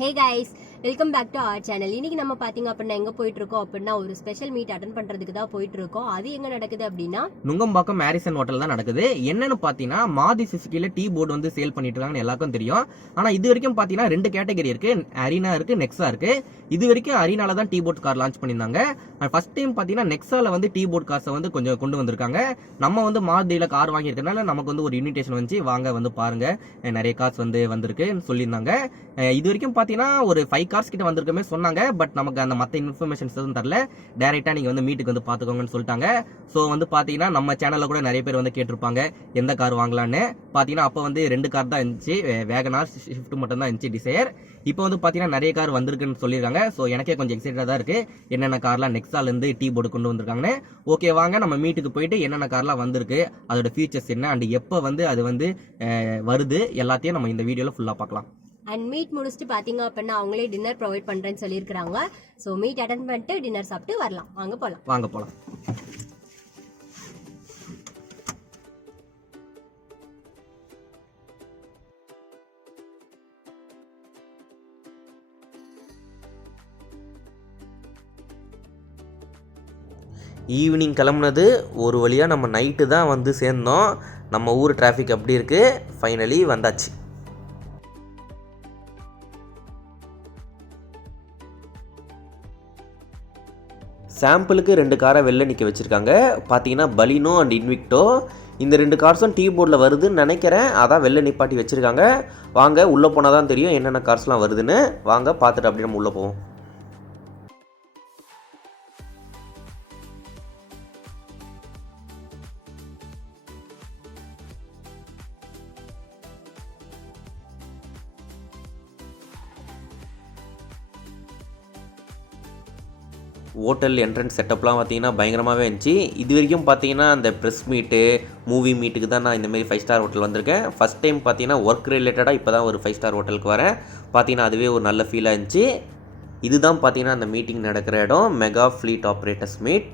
Hey guys, welcome back to our channel. இன்னைக்கு நம்ம பாத்தீங்க அப்படின்னா எங்க போயிட்டு இருக்கோம் அப்படின்னா ஒரு ஸ்பெஷல் மீட் அட்டென்ட் பண்றதுக்கு தான் போயிட்டு இருக்கோம். அது எங்க நடக்குது அப்படின்னா நுங்கம்பாக்கம் மேரிசன் ஹோட்டல் தான் நடக்குது. என்னன்னு பாத்தீங்கன்னா மாதி சுசுகில டீ போர்டு வந்து சேல் பண்ணிட்டு இருக்காங்கன்னு எல்லாருக்கும் தெரியும். ஆனா இது வரைக்கும் பாத்தீங்கன்னா 2 கேட்டகரி இருக்கு, அரினா இருக்கு, நெக்ஸா இருக்கு. இது வரைக்கும் அரினால தான் டீ போர்ட் கார் லான்ச் பண்ணியிருந்தாங்க. ஃபர்ஸ்ட் டைம் பாத்தீங்கன்னா நெக்ஸால வந்து டீ போர்ட் கார்ஸை வந்து கொஞ்சம் கொண்டு வந்திருக்காங்க. நம்ம வந்து மாதியில கார் வாங்கியிருக்கனால நமக்கு வந்து ஒரு இன்விடேஷன் வந்து வாங்க வந்து பாருங்க, நிறைய கார்ஸ் வந்து வந்திருக்குன்னு சொல்லியிருந்தாங்க. இது வரைக்கும் பாத்தீங்கன்னா ஒரு 5 கார்ஸ் கிட்ட வந்திருக்குமே சொன்னாங்க. பட் நமக்கு அந்த மத்த இன்ஃபர்மேஷன்ஸ் எதுவும் தரல. டைரக்டா நீங்க வந்து மீட்டுக்கு வந்து பாத்துக்கோங்கன்னு சொல்லிட்டாங்க. சோ வந்து பாத்தீங்கன்னா நம்ம சேனல்ல கூட நிறைய பேர் வந்து கேட்டிருப்பாங்க எந்த கார் வாங்கலான்னு. பாத்தீங்கன்னா அப்ப வந்து 2 கார் தான் இருந்துச்சு, வேகனார் ஷிஃப்ட் மட்டும் தான் இருந்துச்சு, டிசையர். இப்போ வந்து பாத்தீங்கன்னா நிறைய கார் வந்திருக்குன்னு சொல்லியிருக்காங்க. சோ எனக்கே கொஞ்சம் எக்ஸைட்டடா தான் இருக்கு, என்னென்ன கார்லாம் நெக்ஸால இருந்து டீ போர்டு கொண்டு வந்திருக்காங்கன்னு. ஓகே வாங்க நம்ம மீட்டுக்கு போயிட்டு என்னென்ன கார்லாம் வந்திருக்கு, அதோட ஃபீச்சர்ஸ் என்ன அண்ட் எப்ப வந்து அது வந்து வருது எல்லாத்தையும் நம்ம இந்த வீடியோல ஃபுல்லா பார்க்கலாம். அண்ட் மீட் முடிச்சுட்டு பாத்தீங்க அப்படின்னா அவங்களே டின்னர் ப்ரொவைட் பண்றேன்னு சொல்லியிருக்காங்க. ஸோ மீட் அட்டென்ட் பண்ணிட்டு டின்னர் சாப்பிட்டு வரலாம். வாங்க போலாம். ஈவினிங் கிளம்புனது ஒரு வழியாக நம்ம நைட்டு தான் வந்து சேர்ந்தோம். நம்ம ஊர் டிராஃபிக் அப்படி இருக்குது, ஃபைனலி வந்தாச்சு. சாம்பிளுக்கு 2 காரை வெளில நிற்க வச்சுருக்காங்க. பார்த்தீங்கன்னா பலினோ அண்ட் இன்விக்டோ. இந்த 2 கார்ஸும் டீ போர்டில் வருதுன்னு நினைக்கிறேன், அதான் வெளில நிப்பாட்டி வச்சுருக்காங்க. வாங்க உள்ளே போனால் தான் தெரியும் என்னென்ன கார்ஸ்லாம் வருதுன்னு. வாங்க பார்த்துட்டு அப்படியே நம்ம உள்ளே போவோம். ஹோட்டல் என்ட்ரன்ஸ் செட்டப்லாம் பார்த்தீங்கன்னா பயங்கரமாகவே இருந்துச்சு. இது வரைக்கும் பார்த்தீங்கன்னா அந்த ப்ரெஸ் மீட்டு, மூவி மீட்டுக்கு தான் நான் இந்தமாரி 5 ஸ்டார் ஹோட்டல் வந்திருக்கேன். ஃபஸ்ட் டைம் பார்த்தீங்கன்னா ஒர்க் ரிலேட்டடாக இப்போ தான் ஒரு 5 ஸ்டார் ஹோட்டலுக்கு வரேன். பார்த்தீங்கன்னா அதுவே ஒரு நல்ல ஃபீலாக இருந்துச்சு. இதுதான் பார்த்தீங்கன்னா அந்த மீட்டிங் நடக்கிற இடம், மெகா ஃப்ளீட் ஆப்ரேட்டர்ஸ் மீட்.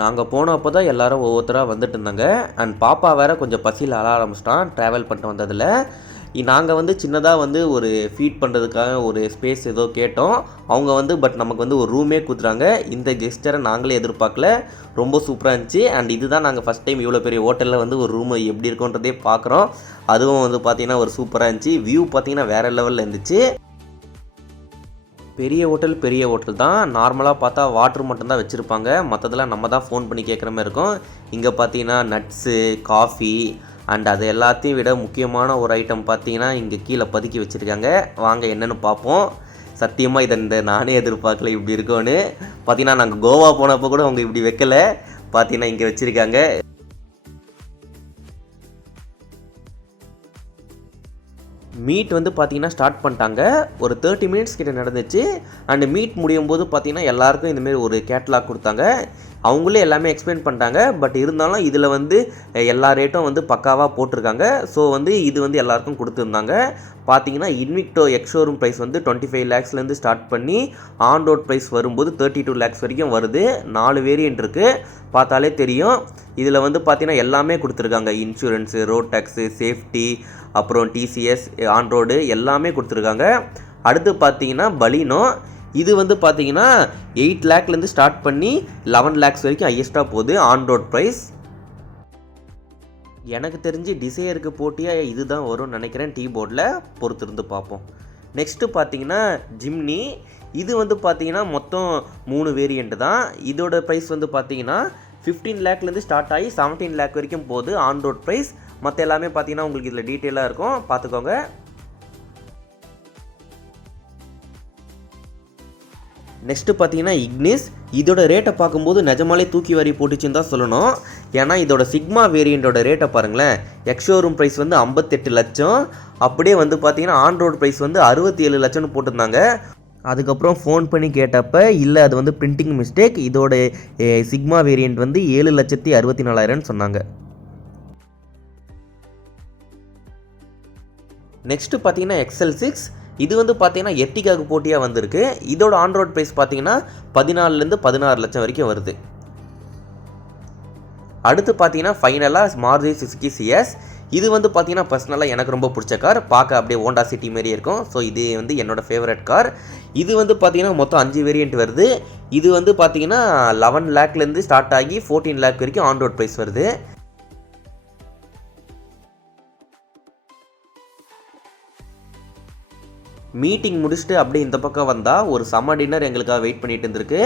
நாங்கள் போனப்போ தான் எல்லோரும் ஒவ்வொருத்தராக வந்துட்டு இருந்தாங்க. அண்ட் பாப்பா வேறு கொஞ்சம் பசியில் அழ ஆரம்பிச்சிட்டான் ட்ராவல் பண்ணிட்டு வந்ததில். நாங்கள் வந்து சின்னதாக வந்து ஒரு ஃபீட் பண்ணுறதுக்காக ஒரு ஸ்பேஸ் ஏதோ கேட்டோம். அவங்க வந்து பட் நமக்கு வந்து ஒரு ரூமே கொடுத்துறாங்க. இந்த கெஸ்டரை நாங்களே எதிர்பார்க்கல, ரொம்ப சூப்பராக இருந்துச்சு. அண்ட் இதுதான் நாங்கள் ஃபஸ்ட் டைம் இவ்வளோ பெரிய ஹோட்டலில் வந்து ஒரு ரூம் எப்படி இருக்குன்றதே பார்க்குறோம். அதுவும் வந்து பார்த்திங்கன்னா ஒரு சூப்பராக இருந்துச்சு. வியூ பார்த்திங்கன்னா வேறு லெவலில் இருந்துச்சு. பெரிய ஹோட்டல் தான். நார்மலாக பார்த்தா வாட்டர் மட்டும்தான் வச்சுருப்பாங்க, மற்றதெல்லாம் நம்ம தான் ஃபோன் பண்ணி கேட்குற மாதிரி இருக்கும். இங்கே பார்த்தீங்கன்னா நட்ஸு, காஃபி அண்ட் அது எல்லாத்தையும் விட முக்கியமான ஒரு ஐட்டம் பார்த்தீங்கன்னா இங்கே கீழே பதுக்கி வச்சுருக்காங்க. வாங்க என்னென்னு பார்ப்போம். சத்தியமாக இதை நானே எதிர்பார்க்கல இப்படி இருக்கும்னு. பார்த்தீங்கன்னா நாங்கள் கோவா போனப்போ கூட அவங்க இப்படி வைக்கலை. பார்த்தீங்கன்னா இங்கே வச்சுருக்காங்க. மீட் வந்து பார்த்தீங்கன்னா ஸ்டார்ட் பண்ணிட்டாங்க. ஒரு 30 மினிட்ஸ் கிட்ட நடந்துச்சு. அண்டு மீட் முடியும் போது பார்த்தீங்கன்னா எல்லாருக்கும் இந்தமாரி ஒரு கேட்லாக் கொடுத்தாங்க. அவங்களே எல்லாமே எக்ஸ்பிளைன் பண்ணிட்டாங்க. பட் இருந்தாலும் இதில் வந்து எல்லா ரேட்டும் வந்து பக்காவாக போட்டிருக்காங்க. ஸோ வந்து இது வந்து எல்லாருக்கும் கொடுத்துருந்தாங்க. பார்த்தீங்கன்னா இன்விக்டோ எக்ஸ்-ஷோரூம் ப்ரைஸ் வந்து 25 லேக்ஸ்லேருந்து ஸ்டார்ட் பண்ணி ஆன் ரோட் ப்ரைஸ் வரும்போது 32 லேக்ஸ் வரைக்கும் வருது. 4 வேரியன்ட் இருக்குது, பார்த்தாலே தெரியும். இதில் வந்து பார்த்தீங்கன்னா எல்லாமே கொடுத்துருக்காங்க, இன்சூரன்ஸு, ரோட் டேக்ஸு, சேஃப்டி, அப்புறம் டிசிஎஸ், ஆன் ரோடு எல்லாமே கொடுத்துருக்காங்க. அடுத்து பார்த்தீங்கன்னா பலினோ. இது வந்து பார்த்தீங்கன்னா 8 லேக்லேருந்து ஸ்டார்ட் பண்ணி 11 லேக்ஸ் வரைக்கும் ஹையஸ்ட்டாக போகுது ஆன் ரோட் ப்ரைஸ். எனக்கு தெரிஞ்சு டிசையருக்கு போட்டியாக இதுதான் வரும்னு நினைக்கிறேன். டீ போர்டில் பொறுத்திருந்து பார்ப்போம். நெக்ஸ்ட்டு பார்த்தீங்கன்னா ஜிம்னி. இது வந்து பார்த்தீங்கன்னா மொத்தம் 3 வேரியண்ட் தான். இதோட ப்ரைஸ் வந்து பார்த்தீங்கன்னா 15 லேக்லேருந்து ஸ்டார்ட் ஆகி 17 லேக் வரைக்கும் போகுது ஆன் ரோட் ப்ரைஸ். மற்ற எல்லாமே பார்த்தீங்கன்னா உங்களுக்கு இதில் டீட்டெயிலாக இருக்கும், பார்த்துக்கோங்க. நெக்ஸ்ட்டு பார்த்தீங்கன்னா இக்னிஸ். இதோட ரேட்டை பார்க்கும்போது நிஜமாலே தூக்கி வாரி போட்டுச்சுன்னு தான் சொல்லணும். ஏன்னா இதோட சிக்மா வேரியண்ட்டோட ரேட்டை பாருங்களேன். எக்ஸ்-ஷோரூம் ப்ரைஸ் வந்து 58 லட்சம். அப்படியே வந்து பார்த்தீங்கன்னா ஆன் ரோட் ப்ரைஸ் வந்து 67 லட்சம்னு போட்டிருந்தாங்க. அதுக்கப்புறம் ஃபோன் பண்ணி கேட்டப்போ இல்லை அது வந்து பிரிண்டிங் மிஸ்டேக், இதோட சிக்மா வேரியண்ட் வந்து 7,64,000 சொன்னாங்க. நெக்ஸ்ட்டு பார்த்தீங்கன்னா XL6. இது வந்து பார்த்தீங்கன்னா எர்டிகாவுக்கு போட்டியாக வந்திருக்கு. இதோட ஆன் ரோட் ப்ரைஸ் பார்த்தீங்கன்னா 14லேருந்து 16 லட்சம் வரைக்கும் வருது. அடுத்து பார்த்தீங்கன்னா ஃபைனலாக மாருதி சுசுகி சிஎஸ். இது வந்து பார்த்தீங்கன்னா பர்சனலாக எனக்கு ரொம்ப பிடிச்ச கார். பார்க்க அப்படியே ஹோண்டா சிட்டி மாரி இருக்கும். ஸோ இது வந்து என்னோடய ஃபேவரட் கார். இது வந்து பார்த்தீங்கன்னா மொத்தம் 5 வேரியண்ட் வருது. இது வந்து பார்த்தீங்கன்னா 11 லேக்லேருந்து ஸ்டார்ட் ஆகி 14 லேக் வரைக்கும் ஆன் ரோட் ப்ரைஸ் வருது. மீட்டிங் முடிச்சுட்டு அப்படியே இந்த பக்கம் வந்தால் ஒரு சம்மர் டின்னர் எங்களுக்காக வெயிட் பண்ணிட்டு இருந்திருக்கு.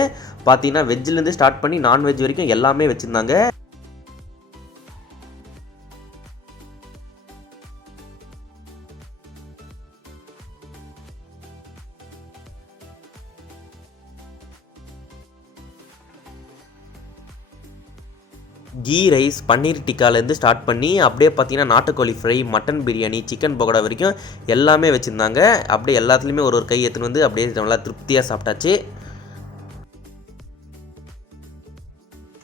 பார்த்தீங்கன்னா வெஜ்லேருந்து ஸ்டார்ட் பண்ணி நான்வெஜ் வரைக்கும் எல்லாமே வச்சுருந்தாங்க. கீ ரைஸ், பன்னீர் டிக்காலேருந்து ஸ்டார்ட் பண்ணி அப்படியே பார்த்தீங்கன்னா நாட்டுக்கோழி fry, mutton biryani, chicken pakoda வரைக்கும் எல்லாமே வச்சுருந்தாங்க. அப்படியே எல்லாத்துலேயுமே ஒரு கை எடுத்துன்னு வந்து அப்படியே நல்லா திருப்தியாக சாப்பிட்டாச்சு.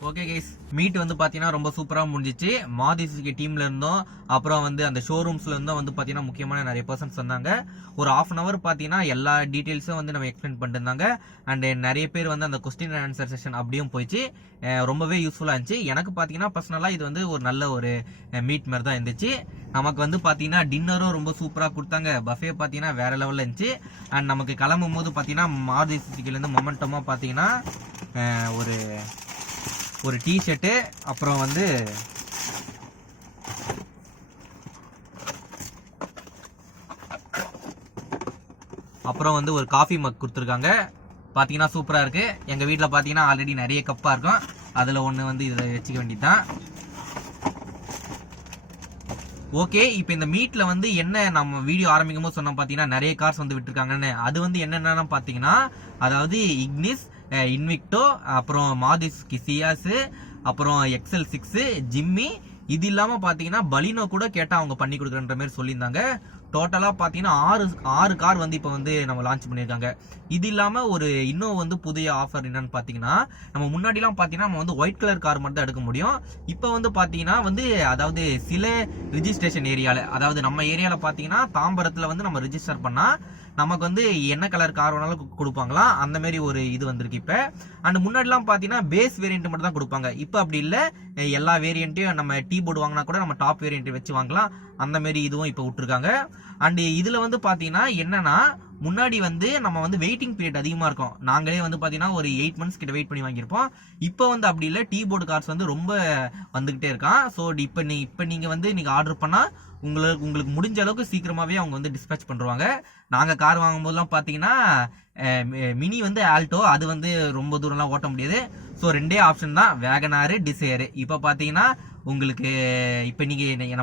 ஓகே கைஸ், மீட் வந்து பார்த்தீங்கன்னா ரொம்ப சூப்பராக முடிஞ்சிச்சு. மாருதி சுசுகி டீம்ல இருந்தோம், அப்புறம் வந்து அந்த ஷோரூம்ஸ்ல இருந்தும் வந்து பார்த்தீங்கன்னா முக்கியமான நிறைய பர்சன்ஸ் வந்தாங்க. ஒரு 1/2 hour பார்த்தீங்கன்னா எல்லா டீட்டெயில்ஸும் வந்து நம்ம எக்ஸ்பிளைன் பண்ணிட்டு இருந்தாங்க. அண்ட் நிறைய பேர் வந்து அந்த கொஸ்டின் அண்ட் ஆன்சர் செஷன் அப்படியும் போயிடுச்சு. ரொம்பவே யூஸ்ஃபுல்லாக இருந்துச்சு. எனக்கு பார்த்தீங்கன்னா பர்சனலாக இது வந்து ஒரு நல்ல ஒரு மீட் மாதிரி தான் இருந்துச்சு. நமக்கு வந்து பார்த்தீங்கன்னா டின்னரும் ரொம்ப சூப்பராக கொடுத்தாங்க. பஃபே பார்த்தீங்கன்னா வேற லெவலில் இருந்துச்சு. அண்ட் நமக்கு கிளம்பும் போது பார்த்தீங்கன்னா மாருதி சுசுகிலேருந்து மொமெண்டமாக பார்த்தீங்கன்னா ஒரு டிஷர்ட்டு, அப்புறம் வந்து ஒரு காஃபி மக் கொடுத்துருக்காங்க. பார்த்தீங்கன்னா சூப்பராக இருக்கு. எங்கள் வீட்டில் பார்த்தீங்கன்னா ஆல்ரெடி நிறைய கப்பாக இருக்கும். அதில் ஒன்று வந்து இதை வச்சுக்க வேண்டியதுதான். ஓகே, இப்போ இந்த மீட்ல வந்து என்ன நம்ம வீடியோ ஆரம்பிக்கும் போது சொன்னோம் பார்த்தீங்கன்னா நிறைய கார்ஸ் வந்து விட்டுருக்காங்கன்னு. அது வந்து என்னென்னா பார்த்தீங்கன்னா, அதாவது இக்னிஸ், இன்விக்டோ, அப்புறம் மாருதி சுசுகி சியாஸ், அப்புறம் XL6, ஜிம்மி, இது இல்லாமல் பார்த்தீங்கன்னா பலினோ கூட கேட்டால் அவங்க பண்ணி கொடுக்குறன்ற மாதிரி சொல்லியிருந்தாங்க. டோட்டலாக பார்த்தீங்கன்னா 6 கார் வந்து இப்போ வந்து நம்ம லான்ச் பண்ணியிருக்காங்க. இது இல்லாமல் இன்னும் வந்து புதிய ஆஃபர் என்னன்னு பார்த்தீங்கன்னா, நம்ம முன்னாடிலாம் பார்த்தீங்கன்னா நம்ம வந்து ஒயிட் கலர் கார் மட்டும் தான் எடுக்க முடியும். இப்போ வந்து பார்த்தீங்கன்னா வந்து அதாவது சில ரிஜிஸ்ட்ரேஷன் ஏரியாவில், அதாவது நம்ம ஏரியாவில் பார்த்தீங்கன்னா தாம்பரத்தில் வந்து நம்ம ரிஜிஸ்டர் பண்ணால் நமக்கு வந்து என்ன கலர் கார் வேணாலும் கொடுப்பாங்களாம். அந்த மாதிரி ஒரு இது வந்திருக்கு இப்போ. அண்ட் முன்னாடிலாம் பார்த்தீங்கன்னா பேஸ் வேரியன்ட் மட்டும் தான் கொடுப்பாங்க. இப்போ அப்படி இல்லை, எல்லா வேரியண்ட்டையும் நம்ம டீ போர்டு வாங்கினா கூட நம்ம டாப் வேரியண்ட் வச்சு வாங்கலாம். அந்த மாதிரி இதுவும் இப்போ விட்டுருக்காங்க. அண்ட் இதில் வந்து பார்த்தீங்கன்னா என்னன்னா, முன்னாடி வந்து நம்ம வந்து வெயிட்டிங் பீரியட் அதிகமாக இருக்கும். நாங்களே வந்து பார்த்தீங்கன்னா ஒரு 8 months கிட்ட வெயிட் பண்ணி வாங்கியிருப்போம். இப்போ வந்து அப்படி இல்லை, டீ போர்டு கார்ஸ் வந்து ரொம்ப வந்துகிட்டே இருக்கான். ஸோ இப்போ நீங்கள் வந்து நீங்கள் ஆர்டர் பண்ணால் உங்களுக்கு முடிஞ்ச அளவுக்கு சீக்கிரமாகவே அவங்க வந்து டிஸ்பேச் பண்ணுவாங்க. நாங்கள் கார் வாங்கும்போதெல்லாம் பார்த்தீங்கன்னா மினி வந்து ஆல்டோ, அது வந்து ரொம்ப தூரம்லாம் ஓட்ட முடியாது. ஸோ 2 ஆப்ஷன் தான், வேகனாரு, டிசையரு. இப்போ பார்த்தீங்கன்னா உங்களுக்கு இப்போ நீங்கள்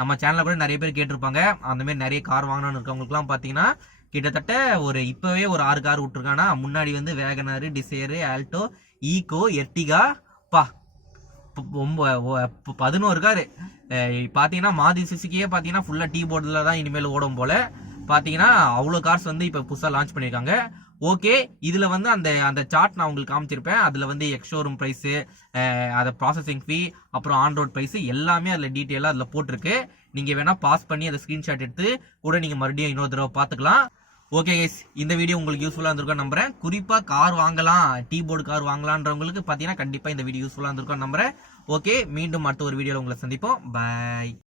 நம்ம சேனலில் கூட நிறைய பேர் கேட்டிருப்பாங்க, அந்த மாதிரி நிறைய கார் வாங்கணும்னு இருக்கவங்களுக்குலாம் பார்த்தீங்கன்னா கிட்டத்தட்ட இப்போவே ஒரு 6 கார் விட்டுருக்காங்கன்னா, முன்னாடி வந்து WagonR, Dzire, Alto, Eeco, Ertiga, 11 car. பார்த்தீங்கன்னா மாருதி சுசுகியே பார்த்தீங்கன்னா ஃபுல்லாக டீ போர்டில் தான் இனிமேல் ஓடும் போல. பார்த்தீங்கன்னா அவ்வளோ கார்ஸ் வந்து இப்போ புதுசாக லான்ச் பண்ணியிருக்காங்க. ஓகே, இதில் வந்து அந்த சார்ட் நான் உங்களுக்கு காமிச்சிருப்பேன். அதில் வந்து எக்ஸ்ஷோரூம் ப்ரைஸு, அதை ப்ராசஸிங் ஃபீ, அப்புறம் ஆன் ரோட் ப்ரைஸு எல்லாமே அதில் டீட்டெயிலாக அதில் போட்டிருக்கு. நீங்கள் வேணால் பாஸ் பண்ணி அதை ஸ்க்ரீன்ஷாட் எடுத்து கூட நீங்கள் மறுபடியும் இன்னொரு தடவை பார்த்துக்கலாம். ஓகே கைஸ், இந்த வீடியோ உங்களுக்கு யூஸ்ஃபுல்லாக இருந்திருக்கும் நம்புறேன். குறிப்பாக கார் வாங்கலாம், டீ போர்டு கார் வாங்கலான்றவங்களுக்கு பார்த்தீங்கன்னா கண்டிப்பாக இந்த வீடியோ யூஸ்ஃபுல்லாக இருந்திருக்கும் நம்புறேன். ஓகே, மீண்டும் அடுத்த ஒரு வீடியோவில் உங்களை சந்திப்போம். பாய்.